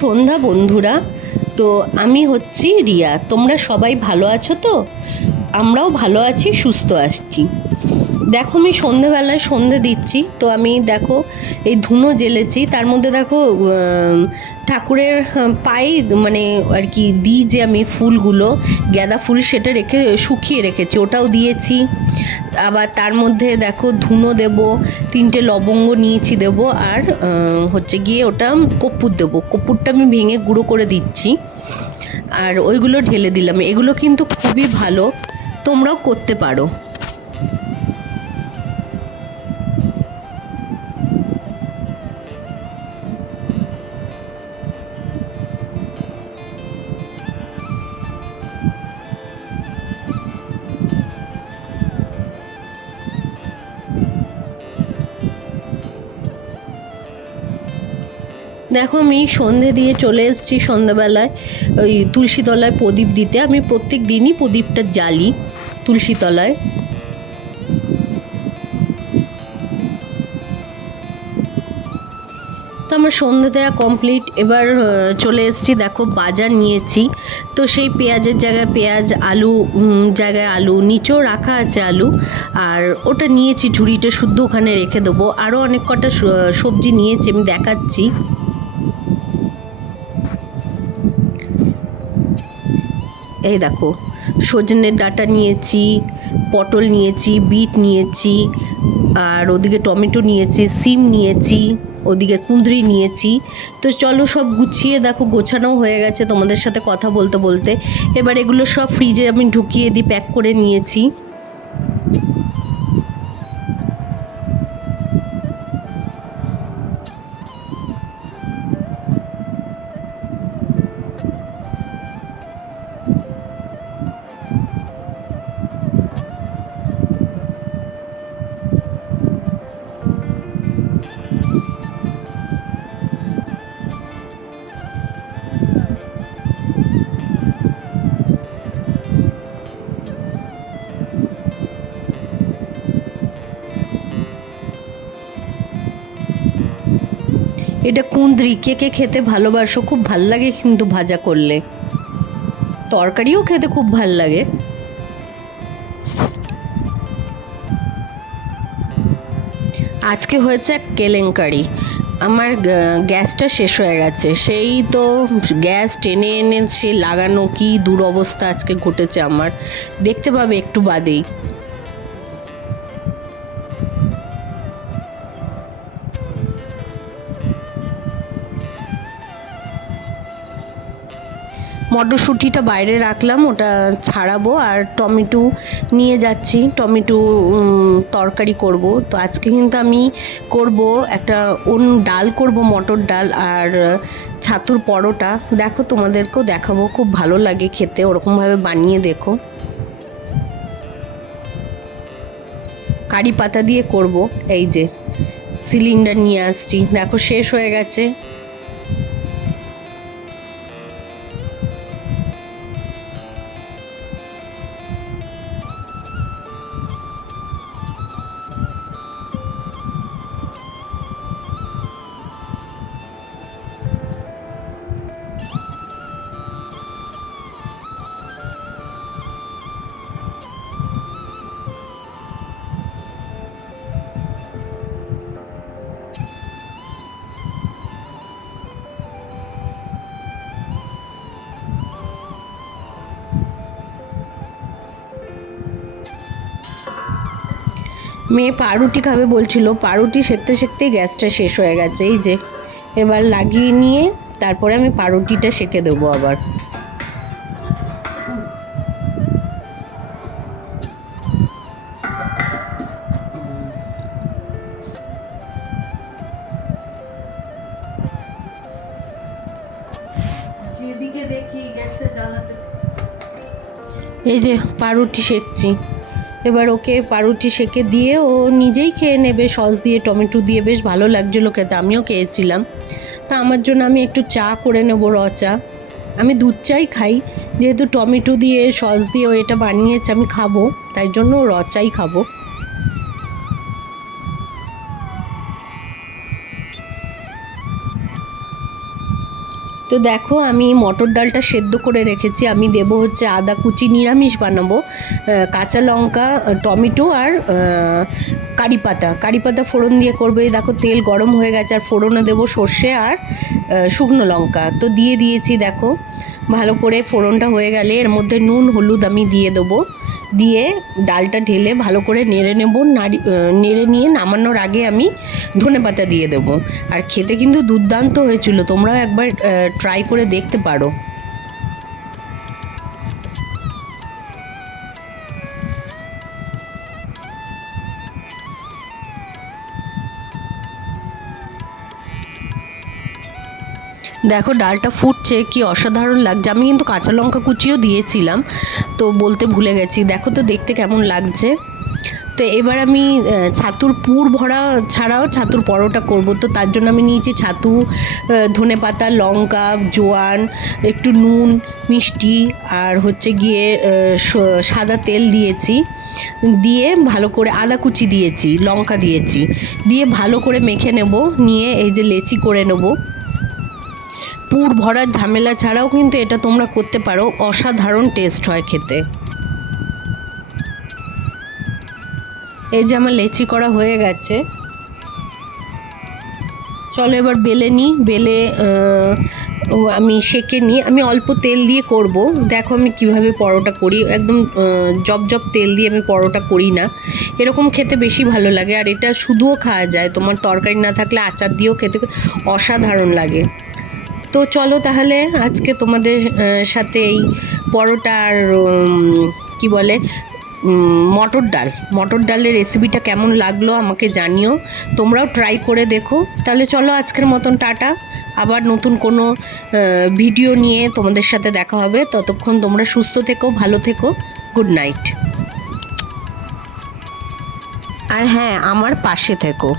সন্ধ্যা বন্ধুরা, তো আমি হচ্ছি রিয়া। তোমরা সবাই ভালো আছো তো? আমরাও ভালো আছি, সুস্থ আছি। দেখো আমি সন্ধেবেলায় সন্ধে দিচ্ছি, তো আমি দেখো এই ধুনো জ্বেলেছি তার মধ্যে দেখো ঠাকুরের পায়ে মানে আর কি দিই যে আমি ফুলগুলো, গাঁদা ফুল সেটা রেখে শুকিয়ে রেখেছি, ওটাও দিয়েছি। আবার তার মধ্যে দেখো ধুনো দেব, তিনটে লবঙ্গ নিয়েছি দেব, আর হচ্ছে গিয়ে ওটা কর্পূর দেবো কর্পূরটা আমি ভেঙে গুঁড়ো করে দিচ্ছি। আর ওইগুলো ঢেলে দিলাম, এগুলো কিন্তু খুবই ভালো, তোমরাও করতে পারো। দেখো আমি সন্ধে দিয়ে চলে এসেছি সন্ধ্যাবেলায়, ওই তুলসীতলায় প্রদীপ দিতে। আমি প্রত্যেক দিনই প্রদীপটা জ্বালি তুলসীতলায়। তো আমার সন্ধে দেওয়া কমপ্লিট এবার চলে এসেছি, দেখো বাজার নিয়েছি। তো সেই পেঁয়াজের জায়গায় পেঁয়াজ, আলু জায়গায় আলু, নিচেও রাখা আছে আলু। আর ওটা নিয়েছি, ঝুড়িটা শুদ্ধ ওখানে রেখে দেবো। আরও অনেক কটা সবজি নিয়েছি, আমি দেখাচ্ছি। এই দেখো, সজনের ডাটা নিয়েছি, পটল নিয়েছি, বিট নিয়েছি, আর ওদিকে টমেটো নিয়েছি, সিম নিয়েছি, ওদিকে কুঁদরি নিয়েছি। তো চলো সব গুছিয়ে দেখো গোছানো হয়ে গেছে তোমাদের সাথে কথা বলতে বলতে। এবার এগুলো সব ফ্রিজে আমি ঢুকিয়ে দিই প্যাক করে নিয়েছি। এটা কুঁদরি কে কে খেতে ভালোবাসো, খুব ভালো লাগে কিন্তু ভাজা করলে। তরকারিও খেতে খুব ভালো লাগে। আজকে হয়েছে এক কেলেঙ্কারি। আমার গ্যাসটা শেষ হয়ে গেছে। সেই তো গ্যাস টেনে এনে সে লাগানো কি দুরবস্থা আজকে ঘটেছে আমার। দেখতে পাবে একটু বাদেই। মটরশুঁটিটা বাইরে রাখলাম, ওটা ছাড়াবো আর টমেটো নিয়ে যাচ্ছি। টমেটো তরকারি করব। তো আজকে কিন্তু আমি করব একটা অন্য ডাল করব, মটর ডাল আর ছাতুর পরোটা। দেখো তোমাদেরকেও দেখাবো, খুব ভালো লাগে খেতে, ওরকমভাবে বানিয়ে দেখো। কারি পাতা দিয়ে করব, এই যে সিলিন্ডার নিয়ে আসছি। দেখো শেষ হয়ে গেছে। মেয়ে পাউরুটি খাবে বলছিল। পাউরুটি সেঁকতে সেঁকতেই গ্যাসটা শেষ হয়ে গেছে। এই যে এবার লাগিয়ে নিয়ে তারপরে আমি পাউরুটিটা সেঁকে দেবো আবার। এই যে পাউরুটি সেঁকছি। এবার ওকে পাউরুটি সেঁকে দিয়ে ও নিজেই খেয়ে নেবে, সস দিয়ে, টমেটো দিয়ে। বেশ ভালো লাগছিল খেতে, আমিও খেয়েছিলাম। তা আমার জন্য আমি একটু চা করে নেব, র চা। আমি দুধ চাই খাই, যেহেতু টমেটো দিয়ে, সস দিয়ে ও এটা বানিয়েছে, আমি খাব, তাই জন্য র চাই খাব। তো দেখো, আমি মটর ডালটা সেদ্ধ করে রেখেছি। আমি দেব হচ্ছে আদা কুচি, নিরামিষ বানাবো। কাঁচা লঙ্কা, টমেটো আর কারি পাতা কারি পাতা ফোড়ন দিয়ে করবে। দেখো তেল গরম হয়ে গেছে, আর ফোড়নে দেবো সর্ষে আর শুকনো লঙ্কা। তো দিয়ে দিয়েছি দেখো, ভালো করে ফোড়নটা হয়ে গেলে এর মধ্যে নুন, হলুদ আমি দিয়ে দেবো। দিয়ে ডালটা ঢেলে ভালো করে নেড়ে নেব, নাড়ি নেড়ে নিয়ে নামানোর আগে আমি ধনে পাতা দিয়ে দেবো। আর খেতে কিন্তু দুর্দান্ত হয়েছিল, তোমরাও একবার ট্রাই করে দেখতে পারো। দেখো, ডালটা ফুটছে, কি অসাধারণ লাগছে। আমি কিন্তু কাঁচা লঙ্কা কুচিও দিয়েছিলাম, তো বলতে ভুলে গেছি। দেখো তো দেখতে কেমন লাগছে। তো এবার আমি ছাতুর পুর ভরা ছাড়াও ছাতুর পরোটা করব। তো তার জন্য আমি নিয়েছি ছাতু ধনে পাতা, লঙ্কা, জোয়ান, একটু নুন, মিষ্টি, আর হচ্ছে গিয়ে সাদা তেল দিয়েছি। দিয়ে ভালো করে আদা কুচি দিয়েছি, লঙ্কা দিয়েছি। দিয়ে ভালো করে মেখে নেব, নিয়ে এই যে লেচি করে নেব। পুর ভরার ঝামেলা ছাড়াও কিন্তু এটা তোমরা করতে পারো। অসাধারণ টেস্ট হয় খেতে। এই যে আমার লেচি করা হয়ে গেছে। চলো এবার বেলে নিই বেলে আমি সেকে নিই আমি অল্প তেল দিয়ে করব। দেখো আমি কীভাবে পরোটা করি। একদম জব জব তেল দিয়ে আমি পরোটা করি না। এরকম খেতে বেশি ভালো লাগে। আর এটা শুধুও খাওয়া যায়। তোমার তরকারি না থাকলে আচার দিয়েও খেতে অসাধারণ লাগে। তো চলো তাহলে আজকে তোমাদের সাথে এই পরোটা আর কি বলে মটর ডাল। মটর ডালের রেসিপিটা কেমন লাগল আমাকে জানিও। তোমরাও ট্রাই করে দেখো। তাহলে চলো আজকের মতন টাটা। আবার নতুন কোনো ভিডিও নিয়ে তোমাদের সাথে দেখা হবে। ততক্ষণ তোমরা সুস্থ থেকো, ভালো থেকো। গুড নাইট আর হ্যাঁ আমার পাশে থেকো।